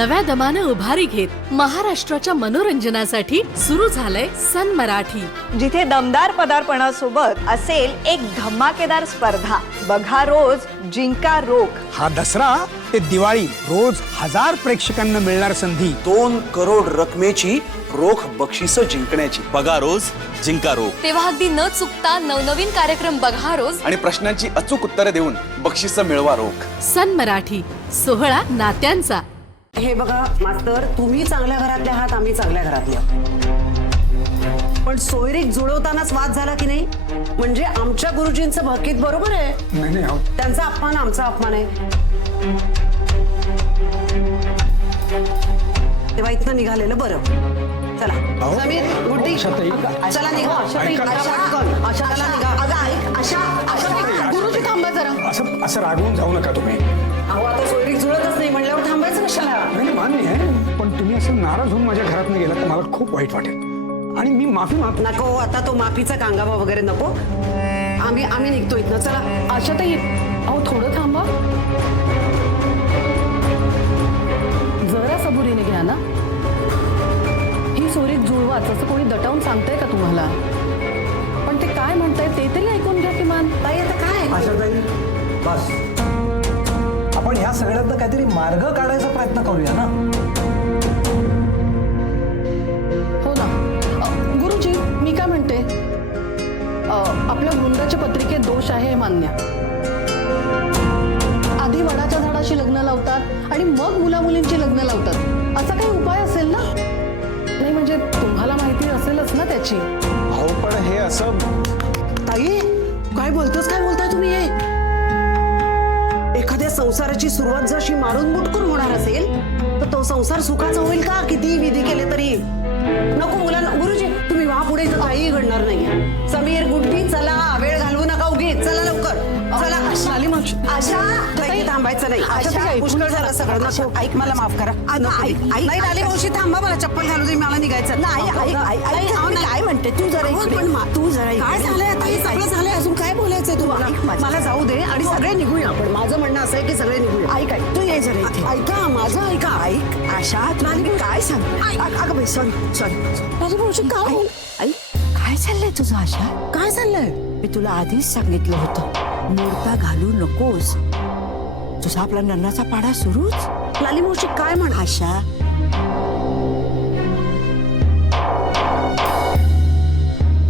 नव्या दमानं उभारी घेत महाराष्ट्राच्या मनोरंजनासाठी सुरू झालंय सन मराठी, जिथे दमदार पदार्पणासोबत असेल एक धमाकेदार स्पर्धा। बघा रोज जिंका रोख। हा दसरा ते दिवाळी रोज 1000 प्रेक्षकांना मिळणार संधी। 2 करोड रकमेची रोख बक्षिसं जिंकण्याची। बघा रोज जिंका रोख। तेव्हा अगदी न चुकता नवनवीन कार्यक्रम बघा रोज आणि प्रश्नांची अचूक उत्तरे देऊन बक्षिसं मिळवा रोख। सन मराठी, सोहळा नात्यांचा। हे बघा मास्तर, तुम्ही चांगल्या घरातले आहात, आम्ही चांगल्या घरातले। पण सोयरीक जुळवतानाच वाद झाला की नाही, म्हणजे आमच्या गुरुजींचं भकीत बरोबर आहे, नाही अहो, त्यांचा अपमान आमचा अपमान आहे। तेव्हा इथनं निघालेलं बरं। चला समीर, गुड्डी, चला निघा। आशाला निघा। गुरुजी थांबा जरा। असं रागवून जाऊ नका तुम्ही। अहो आता सोयरीक जुळतच नाही म्हणल्यावर थांबायचं कशाला? नाही मान्य आहे, पण तुम्ही असं नाराज होऊन माझ्या घरात गेला तर मला खूप वाईट वाटेल आणि मी माफी मागतो। नको, आता तो माफीचा कांगावा वगैरे नको। आम्ही निघतो इथनं। चला आशाताई, अहो थोडं थांबा, जरा सबुरीने घ्या ना। ही सोयरीक जुळवाच असं कोणी दटावून सांगताय का तुम्हाला? पण ते काय म्हणताय ते तरी ऐकून घ्या किमान। ताई आता काय? आशाताई, बस आपण ह्या सगळ्यातनं काहीतरी मार्ग काढायचा प्रयत्न करूया ना। हो ना। गुरुजी, मी काय म्हणते, आपल्या वृंदाच्या पत्रिकेत दोष आहे हे मान्य। आधी वडाच्या झाडाशी लग्न लावतात आणि मग मुलामुलींची लग्न लावतात, असा काही उपाय असेल ना? नाही म्हणजे तुम्हाला माहिती असेलच ना त्याची। हो पण हे असं, ताई काय बोलताय तुम्ही? हे एखाद्या संसाराची सुरुवात जशी मारून मुटकून होणार असेल तर तो संसार सुखाचा होईल का? किती विधी केले तरी नको। मुलांना गुरुजी तुम्ही वा पुढे, तर काही घडणार नाही। समीर, गुड्डी, चला, वेळ घालवू नका उगीच। चला लवकर, चला। आशा, काही थांबायचं नाही। आशा, पुष्कळ झालं सगळं। नको, ऐक, मला माफ करा। नाही आली मावशी, थांबा, मला चप्पल घालू दे, मला निघायचं नाही। काय म्हणते तू? जरा तू जरा काय झालंय? सगळं झालंय, अजून काय बोलायचंय तुम्हाला? मला जाऊ दे आणि सगळे निघूया आपण। माझं म्हणणं असं आहे की सगळे निघूया। ऐक, तू ये जरा इथे। ऐका माझं, ऐका। ऐक आशा, तुला काय सांग? अगं बाई, सॉरी माझी मावशी, काय ऐक, काय चाललंय तुझं? आशा, काय चाललंय? मी तुला आधीच सांगितलं होतं, मोडता घालू नकोस। तुझा आपला नन्नाचा पाडा सुरूच। लाली मावशी काय म्हण? आशा,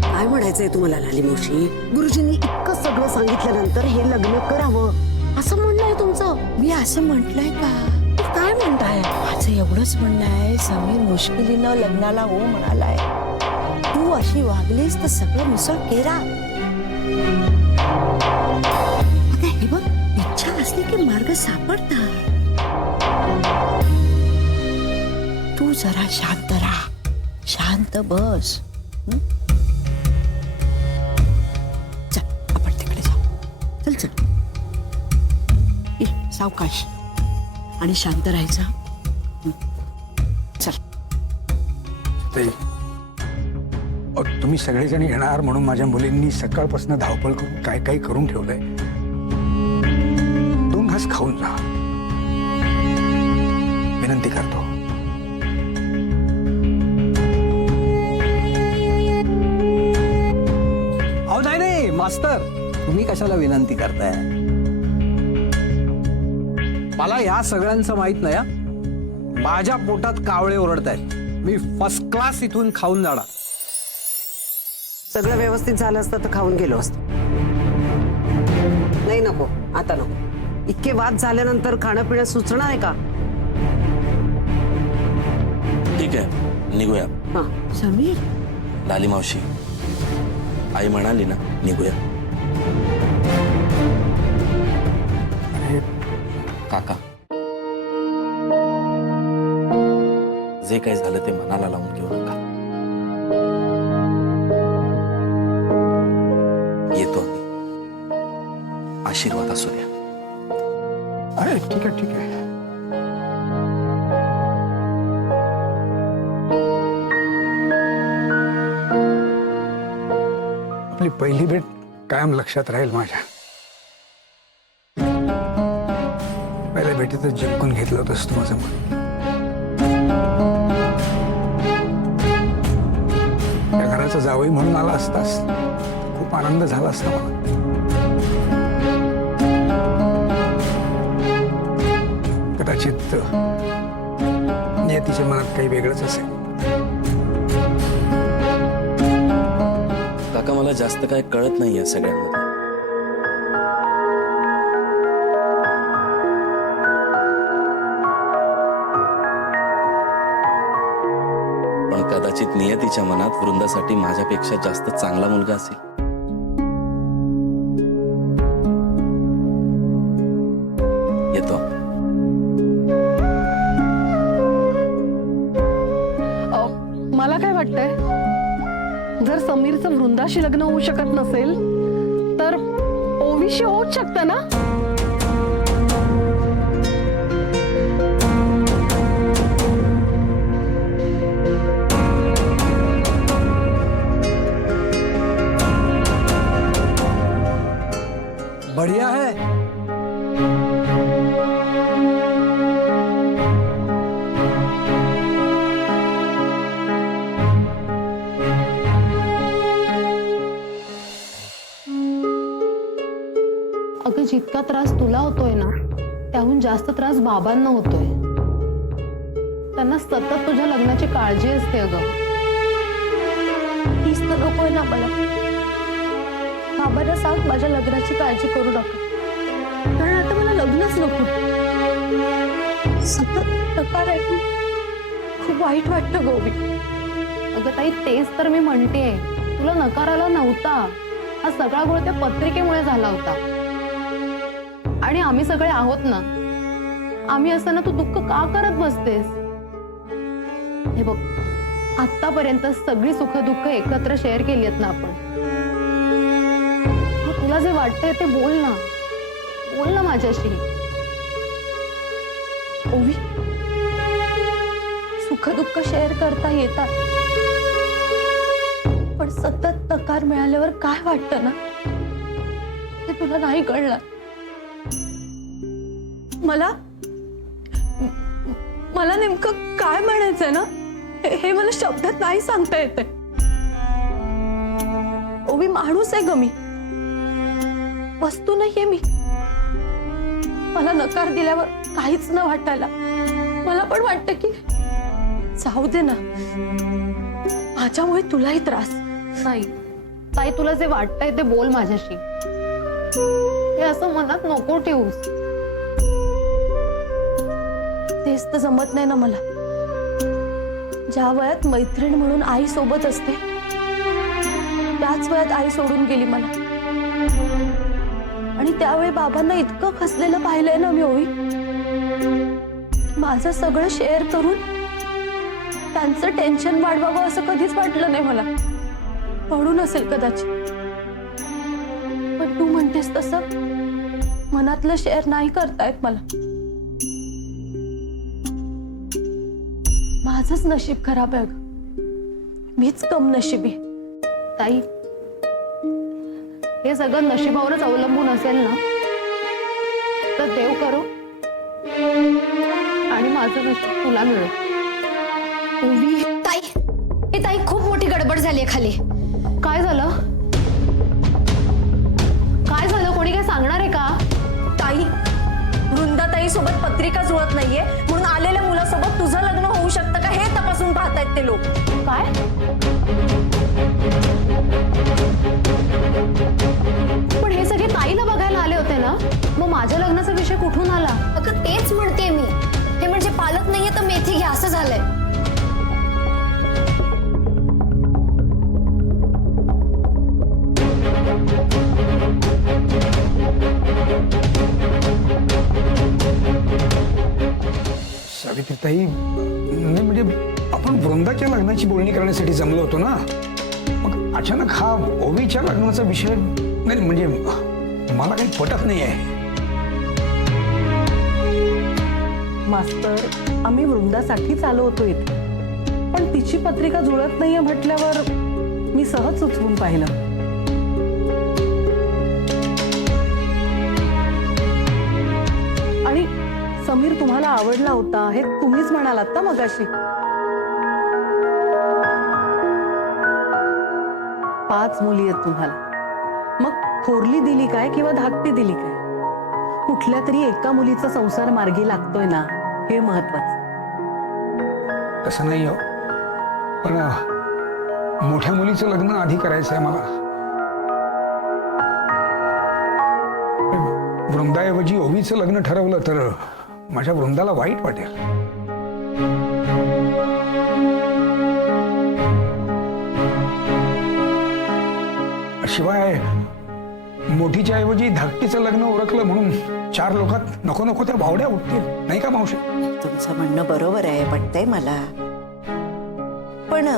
काय म्हणायचंय तुम्हाला लाली मावशी? गुरुजींनी इतकं सगळं सांगितल्यानंतर हे लग्न करावं असं म्हणणंय तुमचं? मी असं म्हटलंय का? तू काय म्हणताय? माझं एवढंच म्हणणं आहे, समीर मुश्किलीनं लग्नाला हो म्हणालाय। तू अशी वागलीस तर सगळं मिसळ केरा। आता हे बघ, इच्छा असली की मार्ग सापडतात। तू जरा शांत राहा, शांत बस। चल आपण तिकडे जाऊ। चल चल, ये, सावकाश आणि शांत राहायचं। चल। ताई, तुम्ही सगळेजण येणार म्हणून माझ्या मुलींनी सकाळपासून धावपळ करून काय काय करून ठेवलंय। 2 घास खाऊन जा, विनंती करतो। अहो नाही मास्तर, तुम्ही कशाला विनंती करताय? मला ह्या सगळ्यांचं माहित नाही हा। माझ्या पोटात कावळे ओरडतायत, मी फर्स्ट क्लास इथून खाऊन जाणार। सगळं व्यवस्थित झालं असतं तर खाऊन गेलो असतो। नाही, नको, आता नको। इतके वाद झाल्यानंतर खाणं पिणं सुचणार आहे का? ठीक आहे, निघूया। हा समीर, लाली मावशी, आई म्हणाली ना, निघूया। काका, जे काही झालं ते मनाला लावून घेऊ नका। येतो आम्ही, आशीर्वाद असू द्या। अरे ठीक आहे, ठीक आहे। आपली पहिली भेट कायम लक्षात राहील माझ्या। पहिल्या भेटीतच जिंकून घेतलं होतंस तू माझं मन। लग्नाचा जावई म्हणून आला असतास खूप आनंद झाला असता मला. कदाचित नियतीच्या मनात काही वेगळंच असेल. काका मला जास्त काय कळत नाही या सगळ्यांमध्ये. पण कदाचित नियतीच्या मनात वृंदासाठी माझ्यापेक्षा जास्त चांगला मुलगा असेल. येतो. मला काय वाटतंय, जर समीरचं वृंदाशी लग्न होऊ शकत नसेल तर ओवीशी होऊच शकतं ना. बढ़िया है. अगं जितका त्रास तुला होतोय ना त्याहून जास्त त्रास बाबांना होतोय. त्यांना सतत तुझ्या लग्नाची काळजी असते अगं. तीच तर नकोय ना मला. बाबांना सांग माझ्या लग्नाची काळजी करू नका, कारण आता मला लग्नच नको. सतत नकार ऐकून खूप वाईट वाटतं गोवी. अगं ताई तेच तर मी म्हणतेय, तुला नकार आला नव्हता. हा सगळा गोळ त्या पत्रिकेमुळे झाला होता. आणि आम्ही सगळे आहोत ना. आम्ही असताना तू दुःख का करत बसतेस. हे बघ, आतापर्यंत सगळी सुख दुःख एकत्र शेअर केली आहेत ना आपण. मग तुला जे वाटतंय ते बोल ना. बोल ना माझ्याशी. ओवी, सुख दुःख शेअर करता येतात, पण सतत नकार मिळाल्यावर काय वाटतं ना ते तुला नाही कळलं. मला नेमकं काय म्हणायचंय ना हे मला शब्दात नाही सांगता येते. ओवी, माणूस आहे ग मी, वस्तू नाहीये मी. मला नकार दिल्यावर काहीच न वाटायला मला पण वाटतं की जाऊ दे ना, माझ्यामुळे तुलाही त्रास नाही. ताई तुला जे वाटतंय ते बोल माझ्याशी. हे असं मनात नको ठेवूस. तेच तर जमत नाही ना मला. ज्या वयात मैत्रीण म्हणून आई सोबत असते त्याच वयात आई सोडून गेली मला. आणि त्यावेळी बाबांना इतकं खसलेलं पाहिलंय ना मी ओवी, माझं सगळं शेअर करून त्यांचं टेन्शन वाढवावं असं कधीच वाटलं नाही मला. म्हणून असेल कदाचित. पण तू म्हणतेस तसं मनातलं शेअर नाही करतायत मला. माझंच नशीब खराब आहे अगं. मीच कम नशिबी. ताई हे सगळं नशिबावरच अवलंबून असेल ना तर देव करो आणि माझं नशीब तुला मिळो. ओवी, ताई खूप मोठी गडबड झाली खाली. काय झालं? काय झालं? कोणी काय सांगणार आहे का? ताई, वृंदाताई सोबत पत्रिका जुळत नाहीये म्हणून आलेल्या मुलासोबत तुझं लग्न होऊ शकतं का हे तपासून पाहतायत ते लोक. काय? पण हे सगळे ताईला बघायला आले होते ना, मग माझ्या लग्नाचा विषय कुठून आला? अगं तेच म्हणते मी. हे म्हणजे पालक नाहीये तर मेथी घ्या असं झालंय. सावित्रीताई, नाही म्हणजे आपण वृंदाच्या लग्नाची बोलणी करण्यासाठी जमलो होतो ना. मग अचानक हा ओवीच्या लग्नाचा विषय, नाही म्हणजे मला काही पटत नाही आहे. मास्तर, आम्ही वृंदासाठीच आलो होतो इथे, पण तिची पत्रिका जुळत नाहीये म्हटल्यावर मी सहज सुचवून पाहिलं. आणि समीर तुम्हाला आवडला होता हे तुम्हीच म्हणालात ना मगाशी. 5 मुली आहेत तुम्हाला. मग थोरली दिली काय किंवा धाकटी दिली काय, कुठल्या तरी एका मुलीचा संसार मार्गी लागतोय ना, हे महत्वाचं. तसं नाही हो, पण मोठ्या मुलीचं लग्न आधी करायचं आहे मला. वृंदाऐवजी ओवीचं लग्न ठरवलं तर माझ्या वृंदाला वाईट वाटेल. शिवाय मोठीच्या ऐवजी धाकटीचं लग्न उरकलं म्हणून 4 लोकात नको नको त्या भावड्या उठतील, नाही का मावशी? तुमचं म्हणणं बरोबर आहे, पटतंय मला. पण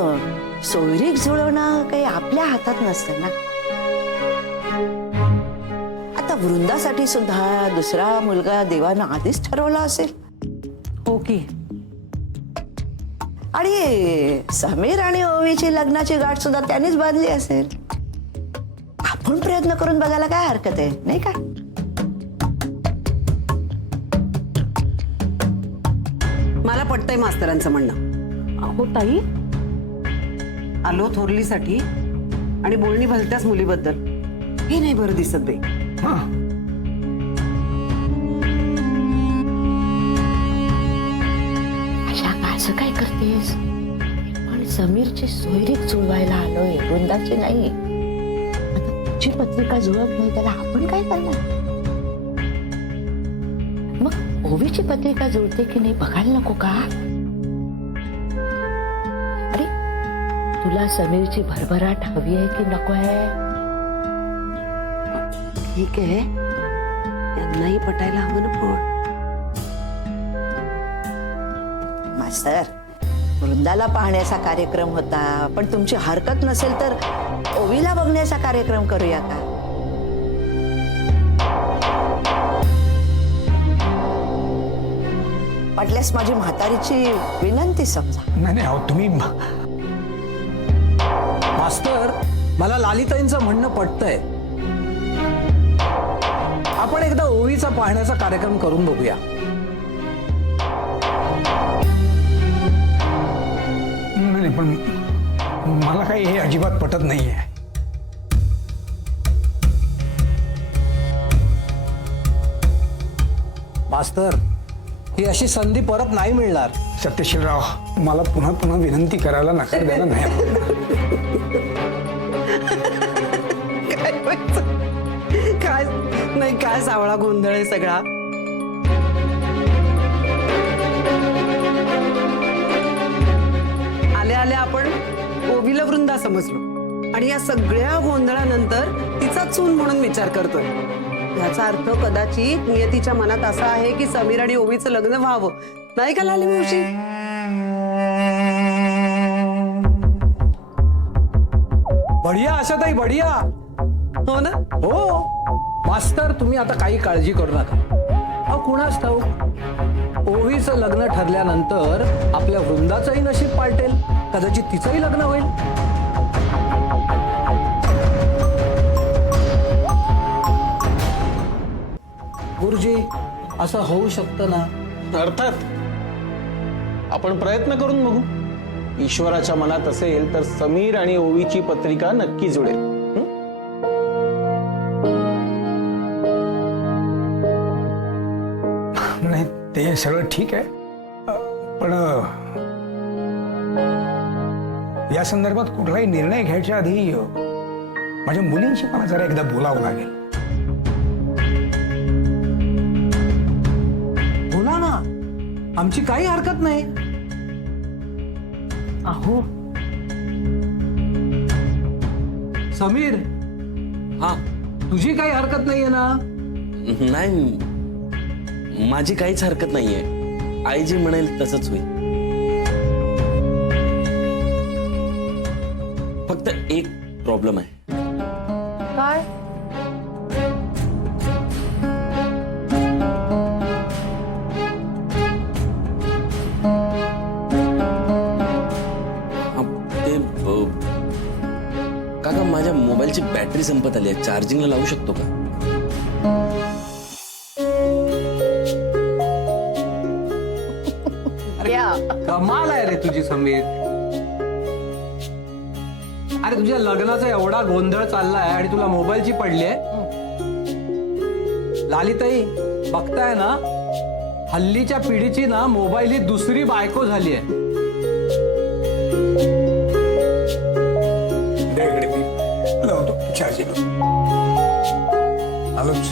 सोयरीक जुळवणं काही आपल्या हातात नसतं ना. आता वृंदासाठी सुद्धा दुसरा मुलगा देवानं आधीच ठरवला असेल. हो की. आणि समीर आणि ओवीची लग्नाची गाठ सुद्धा त्यांनीच बांधली असेल. आपण प्रयत्न करून बघायला काय हरकत आहे, नाही का? मला पटतंय मास्तरांचं म्हणणं. अहो ताई, आलो थोरलीसाठी आणि बोलणी भलत्याच मुलीबद्दल, हे नाही बरं दिसत बाई. हा, अशा असं काय करतेस? पण समीरची सोयरीक जुळवायला आलोय, वृंदाची नाही. आता तुझी पत्रिका जुळत नाही, त्याला आपण काय करणार? मग ओवीची पत्रिका जुळते की नाही बघायला नको का? अरे तुला समीरची भरभराट हवी आहे की नको आहे? ठीक आहे, यांनाही पटायला हवं ना. पण मास्तर, वृंदाला पाहण्याचा कार्यक्रम होता, पण तुमची हरकत नसेल तर ओवीला बघण्याचा कार्यक्रम करूया का? वाटल्यास माझी म्हातारीची विनंती समजा. नाही नाही, अहो तुम्ही मास्तर, मला लालिताईंचं म्हणणं पटतंय. आपण एकदा ओवीचा पाहण्याचा कार्यक्रम करून बघूया. नाही पण मला काही हे अजिबात पटत नाहीये. मास्तर, ही अशी संधी परत नाही मिळणार. सत्यशीलराव, मला पुन्हा पुन्हा विनंती करायला नकार द्यायला नाही आवडत. काय नाही, काय सावळा गोंधळ आहे सगळा. आले आले आपण ओवीला वृंदा समजलो आणि या सगळ्या गोंधळानंतर तिचा चून म्हणून विचार करतोय. याचा अर्थ कदाचित नियतीच्या मनात असा आहे की समीर आणि ओवीचं लग्न व्हावं, नाही का लाली मावशी? बढिया आशाताई, बढिया. हो ना? हो मास्तर, तुम्ही आता काही काळजी करू नका. अहो कुणाच ठाऊक, ओवीचं लग्न ठरल्यानंतर आपल्या वृंदाचंही नशीब पालटेल, कदाचित तिचंही लग्न होईल. गुरुजी, असं होऊ शकतं ना? अर्थात आपण प्रयत्न करून बघू. ईश्वराच्या मनात असेल तर समीर आणि ओवीची पत्रिका नक्की जुळेल. नाही ते सगळं ठीक आहे, पण या संदर्भात कुठलाही निर्णय घ्यायच्या आधी माझ्या मुलींशी मला जरा एकदा बोलावं लागेल. बोला ना, आमची काही हरकत नाही. अहो समीर, हा, तुझी काही हरकत नाहीये ना? नाही, माझी काहीच हरकत नाहीये. आई जी म्हणेल तसंच होईल. फक्त एक प्रॉब्लेम आहे. काय? ते काका, माझ्या मोबाईलची बॅटरी संपत आली आहे. चार्जिंगला लावू शकतो का? कमाल आहे रे तुझी समीर. अरे तुझ्या लग्नाचा एवढा गोंधळ चाललाय आणि तुला मोबाईलची पडली आहे. लालिताई बघताय ना, हल्लीच्या पिढीची ना मोबाईल ही दुसरी बायको झाली आहे. लावतो चार्जिंग. आलोच.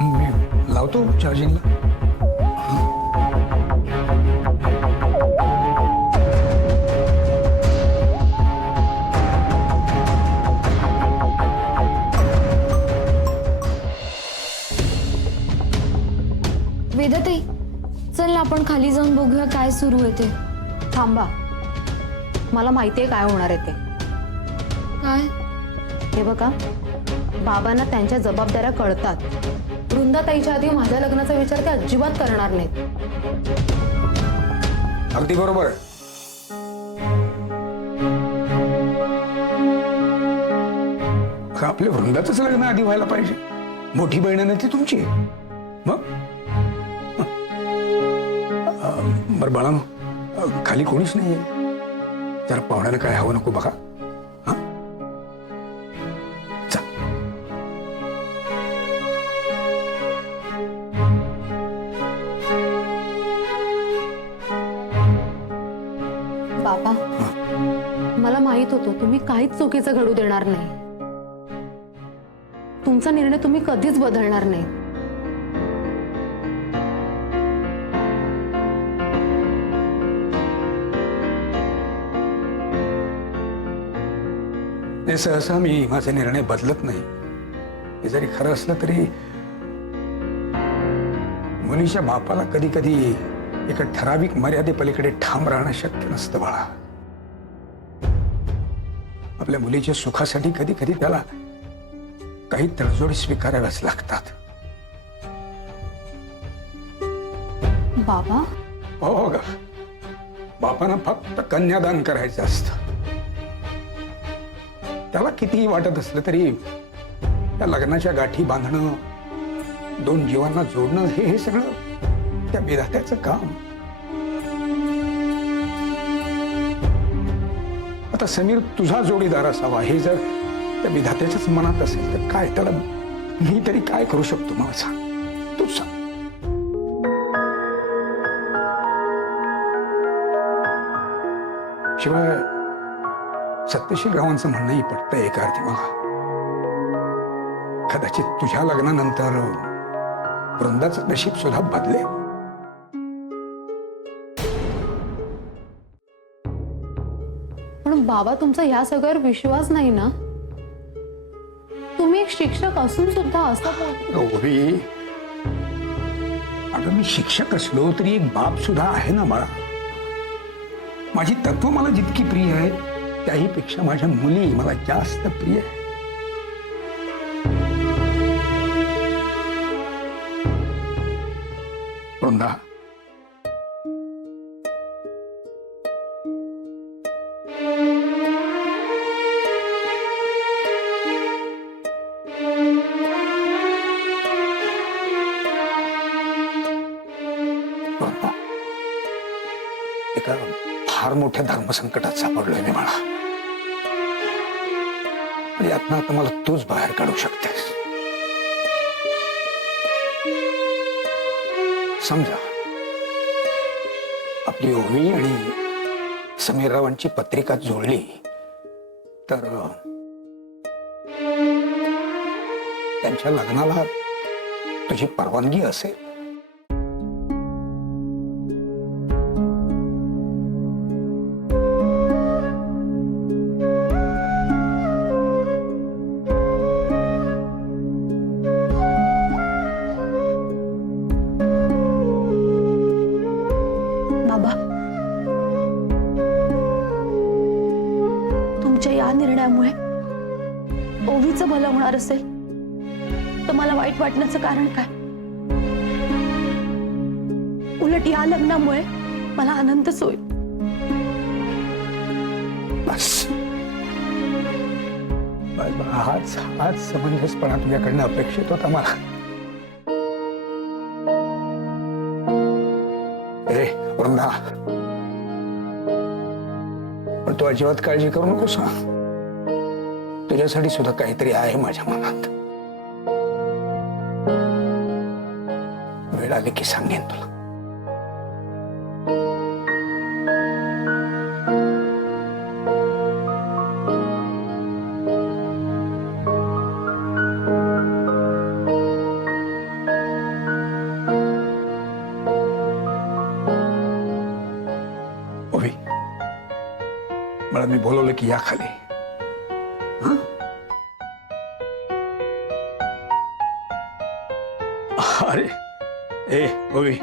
मी लावतो चार्जिंगला. वेदाताई चल ना आपण खाली जाऊन बघूया काय सुरू आहे ते. थांबा, मला माहितीये काय होणार आहे ते. काय? हे बघा, बाबांना त्यांच्या जबाबदाऱ्या कळतात. वृंदाताईच्या आधी माझ्या लग्नाचा विचार ते अजिबात करणार नाहीत. अगदी बरोबर. आपल्या वृंदाचंच लग्न आधी व्हायला पाहिजे. मोठी बहीण नाही ती तुमची. मग बरं बाळांनो, खाली कोणीच नाहीये. जरा पाहुण्याला काय हवं नको बघा. हा चा. बाबा, मला माहित होतं तुम्ही काहीच चुकीचं घडू देणार नाही. तुमचा निर्णय तुम्ही कधीच बदलणार नाही. सहसा मी माझा निर्णय बदलत नाही. हे जरी खरं असलं तरी मुलीच्या बापाला कधी कधी एका ठराविक मर्यादेपलीकडे ठाम राहणं शक्य नसतं बाळा. आपल्या मुलीच्या सुखासाठी कधी कधी त्याला काही तडजोडी स्वीकाराव्याच लागतात. बाबा, हो ग, बापानं फक्त कन्यादान करायचं असतं. त्याला कितीही वाटत असलं तरी त्या लग्नाच्या गाठी बांधणं, दोन जीवांना जोडणं हे सगळं त्या विधात्याचं काम. आता समीर तुझा जोडीदार असावा हे जर त्या विधात्याच्याच मनात असेल तर काय त्याला मी तरी काय करू शकतो मला सांग. तूच सांग. शिवाय सत्यशील रावांचं म्हणणंही पटतंय एका अर्थी बघा. कदाचित तुझ्या लग्नानंतर वृंदाचं नशीब सुद्धा बदलेल. पण बाबा, तुमचा ह्या सगळ्यावर विश्वास नाही ना? तुम्ही एक शिक्षक असून सुद्धा असं ओवी, अगं मी शिक्षक असलो तरी एक बाप सुद्धा आहे ना मला. माझी तत्व मला जितकी प्रिय आहेत त्याही पेक्षा माझ्या मुली मला जास्त प्रिय आहे. वृंदा, वृंदा, एका फार मोठ्या धर्मसंकटात सापडलोय मी मला. यातनं आता मला तूच बाहेर काढू शकतेस. समजा आपली ओवी आणि समीररावांची पत्रिका जुळली तर त्यांच्या लग्नाला तुझी परवानगी असेल. बाबा, तुमच्या या निर्णयामुळे ओवीचं भलं होणार असेल तर मला वाईट वाटण्याचं कारण काय? उलट या लग्नामुळे मला आनंदच होईल. बस हाच समंजसपणा तुझ्याकडनं अपेक्षित होता मला. वृंदा, पण तू अजिबात काळजी करू नकोस ना. तुझ्यासाठी सुद्धा काहीतरी आहे माझ्या मनात. वेळ आली की सांगेन तुला. ओवी, मला मी बोलवलं की या खाली. हं? अरे ए ओवी,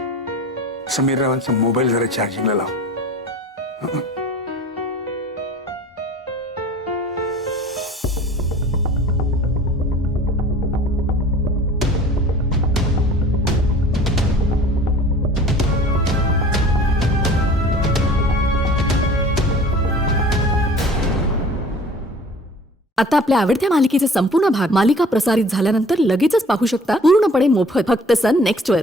समीर रावांचा मोबाईल जरा चार्जिंगला लाव. हं? आता आपल्या आवडत्या मालिकेचे संपूर्ण भाग मालिका प्रसारित झाल्यानंतर लगेचच पाहू शकता पूर्णपणे मोफत फक्त सन नेक्स्ट वर.